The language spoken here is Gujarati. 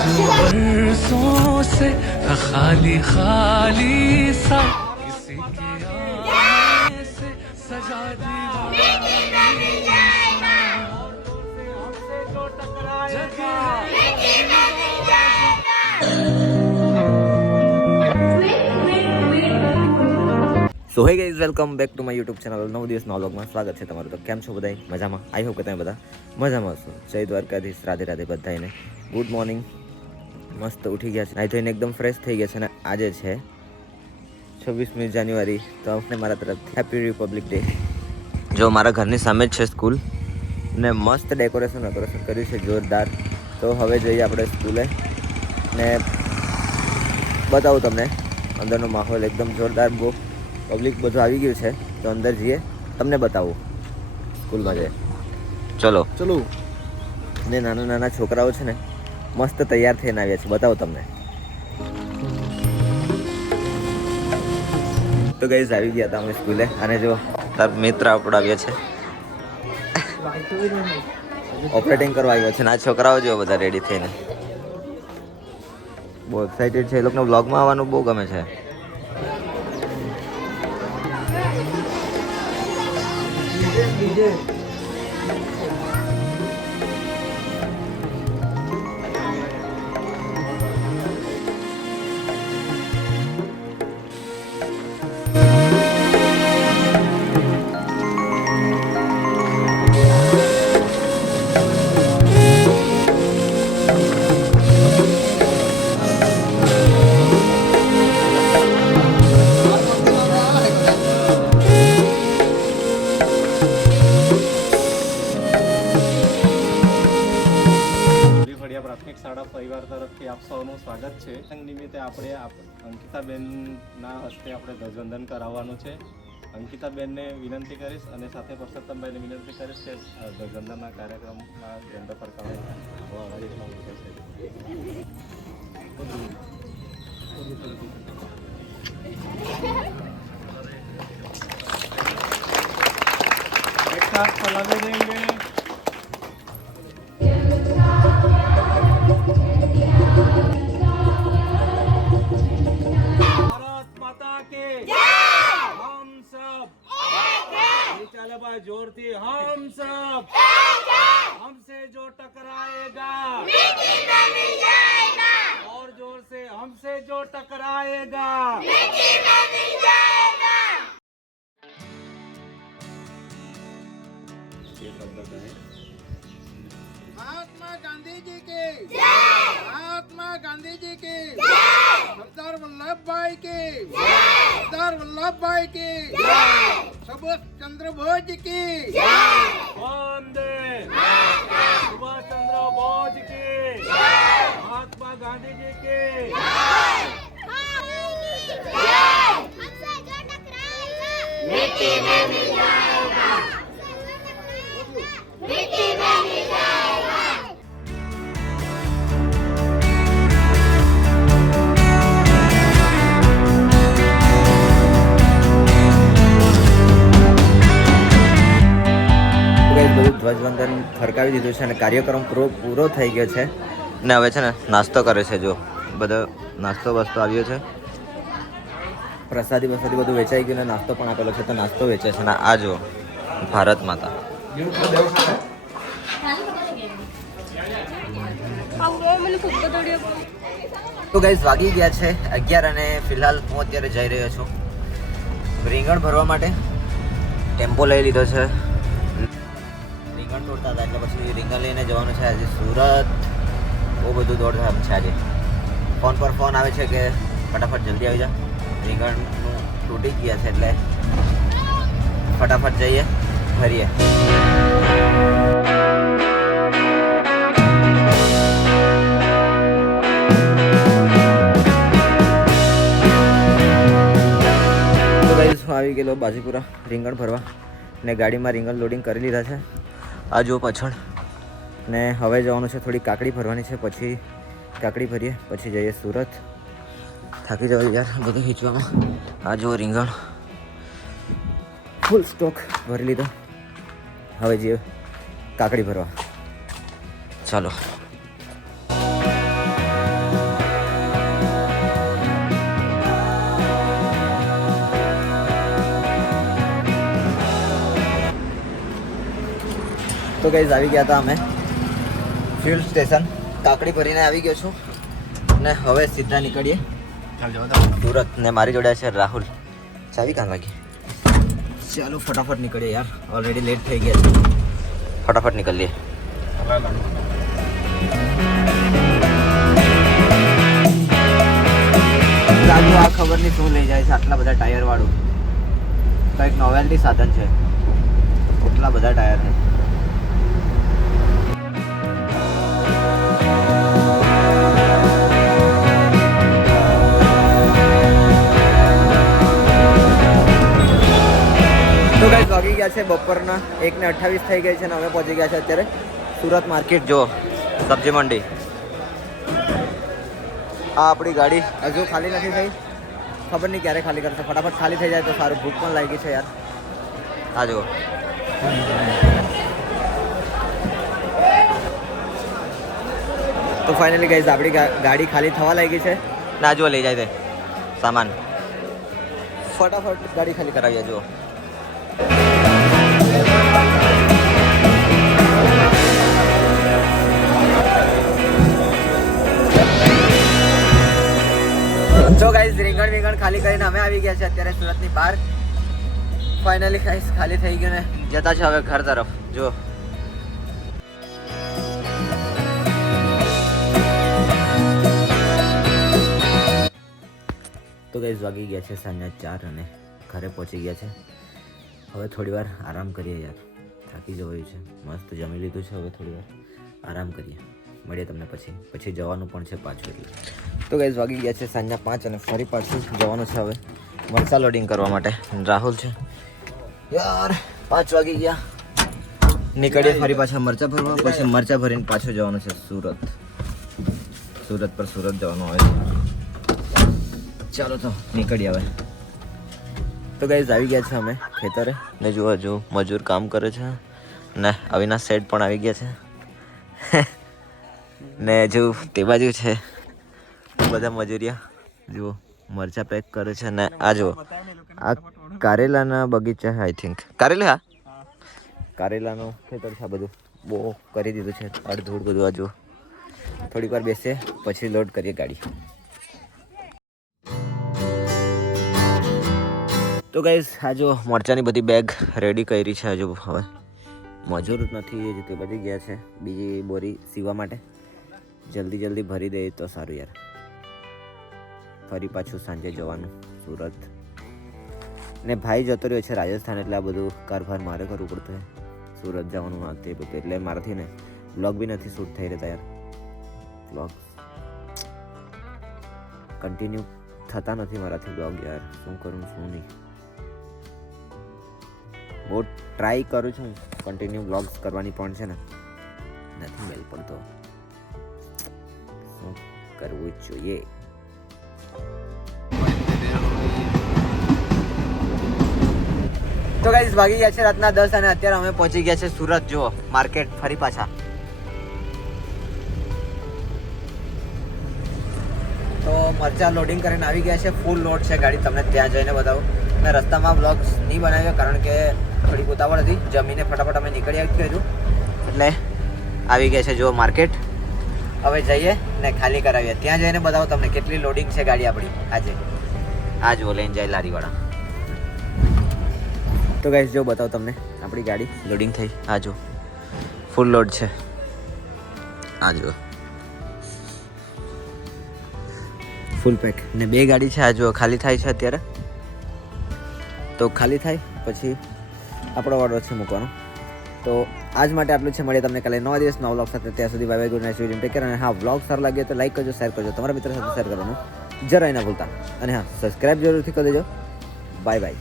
जो बरसों से था खाली खाली सा किसी के आने से सजा so hey guys, welcome back to my YouTube channel. 9 દિવસના વ્લોગમાં સ્વાગત છે તમારું. તો કેમ છો બધા? મજામાં? આઈ હોપ કે તમે બધા મજામાં હશો. જય દ્વારકાધીશ, રાધે રાધે બધાને. Good morning. મસ્ત ઉઠી ગયા છે, નાઈ ધોઈને એકદમ ફ્રેશ થઈ ગયા છે. અને આજે છે 26મી જાન્યુઆરી. તો આપણે મારા તરફથી હેપી રિપબ્લિક ડે. જો મારા ઘરની સામે જ છે સ્કૂલ, ને મસ્ત ડેકોરેશન કર્યું છે, જોરદાર. તો હવે જઈએ આપણે સ્કૂલે ને બતાવું તમને અંદરનો માહોલ. એકદમ જોરદાર, બહુ પબ્લિક બધું આવી ગયું છે. તો અંદર જઈએ, તમને બતાવું સ્કૂલમાં જઈએ. ચલો ચલો. ને નાના નાના છોકરાઓ છે ને, મસ્ત તૈયાર થઈને આવ્યા છે, બતાવો તમને. તો ગાઈઝ આવી ગયા હતા અમે સ્કૂલે. અને જો તાર મિત્ર આપણો આવ્યા છે, ઓપરેટિંગ કરવા આવ્યો છે. ને આ છોકરાઓ જો બધા રેડી થઈને બહુ એક્સાઇટેડ છે. એ લોકોને વ્લોગમાં આવવાનું બહુ ગમે છે. શાળા પરિવાર તરફથી આપ સૌનું સ્વાગત છે. નિમિત્તે આપણે અંકિતાબેનના હસ્તે આપણે ધ્વજવંદન કરાવવાનું છે. અંકિતાબેનને વિનંતી કરીશ અને સાથે પરસોત્તમભાઈને વિનંતી કરીશ કે ધ્વજવંદનના કાર્યક્રમમાં ઝંડો ફરકાવે. એક સાથ સલામી દેંગે. जोरती हम सब हमसे जो टकराएगा मिट्टी में मिल जाएगा. और जोर से हमसे जो टकराएगा मिट्टी में मिल जाएगा. महात्मा गांधी जी की जय. महात्मा गांधी जी की जय. सरदार वल्लभ भाई की जय. सरदार वल्लभ भाई की जय. सुभाष चंद्र बोस की जय. वंदे मातरम. सुभाष चंद्र बोस की जय. महात्मा गांधी जी की जय. हमसे जो टकराएगा मिट्टी में मिल जाएगा. मिट्टी में मिल जाएगा. બધું ધ્વજવંદન ફરકાવી દીધું છે અને કાર્યક્રમ પૂરો થઈ ગયો છે. ને હવે છે ને નાસ્તો કરે છે. જો બધો નાસ્તો આવ્યો છે, પ્રસાદી બધું વેચાઈ ગયું ને નાસ્તો પણ આપેલો છે. તો નાસ્તો વેચે છે. ને આ જો ભારત માતા. તો ગાઈઝ વાગી ગયા છે 11 અને ફિલહાલ હું અત્યારે જઈ રહ્યો છું રીંગણ ભરવા માટે. ટેમ્પો લઈ લીધો છે. રીંગણ તોડતા હતા એટલે પછી રીંગણ લઈને જવાનું છે આજે સુરત. બહુ બધું દોડધામ છે આજે. ફોન પર ફોન આવે છે કે ફટાફટ જલ્દી આવી જા, રીંગણનું તૂટી ગયા છે એટલે ફટાફટ જઈએ ભરીએ. તો ગાઈસ હું આવી ગયેલો બાજીપુરા રીંગણ ભરવા ને ગાડીમાં રીંગણ લોડિંગ કરી લીધા છે. આ જો પાછળ. ને હવે જવાનું છે, થોડી કાકડી ભરવાની છે. પછી કાકડી ભરીએ પછી જઈએ સુરત. થાકી જવાય યાર બધું ખીચવામાં. આ જો રીંગણ ફૂલ સ્ટોક ભરી લીધો. હવે જઈએ કાકડી ભરવા. ચાલો. તો ગાઈઝ આવી ગયા હતા અમે ફ્યુલ સ્ટેશન, કાકડી ભરીને આવી ગયો છું ને હવે સીધા નીકળીએ સુરત. ને મારી જોડે છે રાહુલ. ચાવી કાં લાગી? ચાલો ફટાફટ નીકળીએ યાર, ઓલરેડી લેટ થઈ ગયા છે. ફટાફટ નીકળીએ. રાજુ આ ખબર નહીં શું લઈ જાય છે આટલા બધા ટાયર વાળું. કંઈક નોવેલ્ટી સાધન છે, એટલા બધા ટાયર છે. તો ગાઈસ વાગી ગયા છે બપોરના 1:28 થઈ ગઈ છે ને અમે પહોંચી ગયા છે અત્યારે સુરત માર્કેટ. જો સબ્જી મંડી. આ આપણી ગાડી હજુ ખાલી નથી થઈ, ખબર નહીં ક્યારે ખાલી કરશે. ફટાફટ ખાલી થઈ જાય તો સારું, ભૂખ પણ લાગી છે યાર. આ જુઓ તો ફાઇનલી ગાઈસ આપણી ગાડી ખાલી થવા લાગી છે. ના જુઓ લઈ જાય તે સામાન, ફટાફટ ગાડી ખાલી કરાવીએ. જુઓ જો ગાઈસ રીંગણ ખાલી કરીને અમે આવી ગયા છે અત્યારે સુરતની બહાર. ફાઇનલી ગાઈસ ખાલી થઈ ગયું ને જતા છે હવે ઘર તરફ. જો તો ગાઈસ વાગી ગયા છે સાંજના 4 અને ઘરે પહોંચી ગયા છે. હવે થોડી વાર આરામ કરીએ યાર, થાકી જવાયું છે. મસ્ત જમી લીધું છે, હવે થોડી વાર આરામ કરીએ. મળીએ તમને પછી જવાનું પણ છે પાછું. એટલે તો ગાઈસ વાગી ગયા છે સાંજના 5 અને ફરી પાછું જવાનું છે હવે મરચા લોડિંગ કરવા માટે. રાહુલ છે યાર, 5 વાગી ગયા. નીકળીએ ફરી પાછા મરચા ભરવા, પછી મરચા ભરીને પાછું જવાનું છે સુરત. સુરત જવાનું આવે છે. ચાલો તો નીકળીએ હવે. તો ગાઈસ આવી ગયા છે અમે ખેતરે ને જુઓ હજુ મજૂર કામ કરે છે ને અવિનાશ સેટ પણ આવી ગયા છે ને હજુ તે બાજુ છે બધા મજૂરિયા. જુઓ મરચા પેક કરે છે ને આ જુઓ આ કારેલાના બગીચા છે. આઈ થિંક કારેલા, હા કારેલાનું ખેતર છે. બધું બહુ કરી દીધું છે અડધૂડ બધું. આ જુઓ થોડીક વાર બેસીએ પછી લોડ કરીએ ગાડી. તો ગાઈસ આ જો મરચાની બધી બેગ રેડી કરી છે. હજુ હવે મજૂર નથી, હજુ તે બધી ગયા છે બીજી બોરી સીવા માટે. જલ્દી ભરી દઈએ તો સારું યાર. ફરી પાછું સાંજે જવાનું સુરત. ને ભાઈ જતો રહ્યો છે રાજસ્થાન, એટલે આ બધું કારભાર મારે કરવું પડતું હોય. સુરત જવાનું આ તે બધું, એટલે મારાથી ને બ્લોગ બી નથી શૂટ થઈ રહેતા યાર. બ્લોગ કન્ટિન્યુ થતા નથી મારાથી બ્લોગ યાર. શું કરું શું નહીં. બહુ ટ્રાય કરું છું કન્ટિન્યુ બ્લોગ્સ કરવાની, પણ છે ને નથી મેલ પડતો. શું કરવું જોઈએ. તો ગાઈસ વાગી ગયા છે રાતના 10 અને અત્યારે અમે પહોંચી ગયા છે સુરત. જુઓ માર્કેટ ફરી પાછા. તો મરચા લોડિંગ કરીને આવી ગયા છે. ફૂલ લોડ છે ગાડી, તમને ત્યાં જઈને બતાવું. મેં રસ્તામાં બ્લોગ્સ નહીં બનાવ્યો કારણ કે થોડી ઉતાવળ હતી. જમીને ફટાફટ અમે નીકળી આવ્યું હજુ, એટલે આવી ગયા છે જુઓ માર્કેટ. હવે જઈએ ને ખાલી કરાવીએ. ત્યાં જઈને બતાવો તમને કેટલી લોડિંગ છે ગાડી આપણી આજે. આ જુઓ લઈને જાય લારીવાળા. તો ગાઈસ જો બતાવો તમને આપણી ગાડી લોડિંગ થઈ. આ જો ફૂલ લોડ છે. આ જો ફૂલ પેક ને 2 ગાડી છે. આ જો ખાલી થાય છે અત્યારે. તો ખાલી થાય પછી આપણો વાળો છે મૂકવાનો. તો આજ માટે આટલું છે. મળીએ તમને કાલે નવા દિવસ નવા વ્લોગ સાથે. ત્યાં સુધી bye bye, good night, take care. અને હા, વ્લોગ સારો લાગ્યો તો લાઈક કરજો, શેર કરજો, તમારા મિત્રો સાથે શેર કરવાનું જરાય ના ભૂલતા. અને હા, સબસ્ક્રાઈબ જરૂરથી કરી દેજો. Bye bye.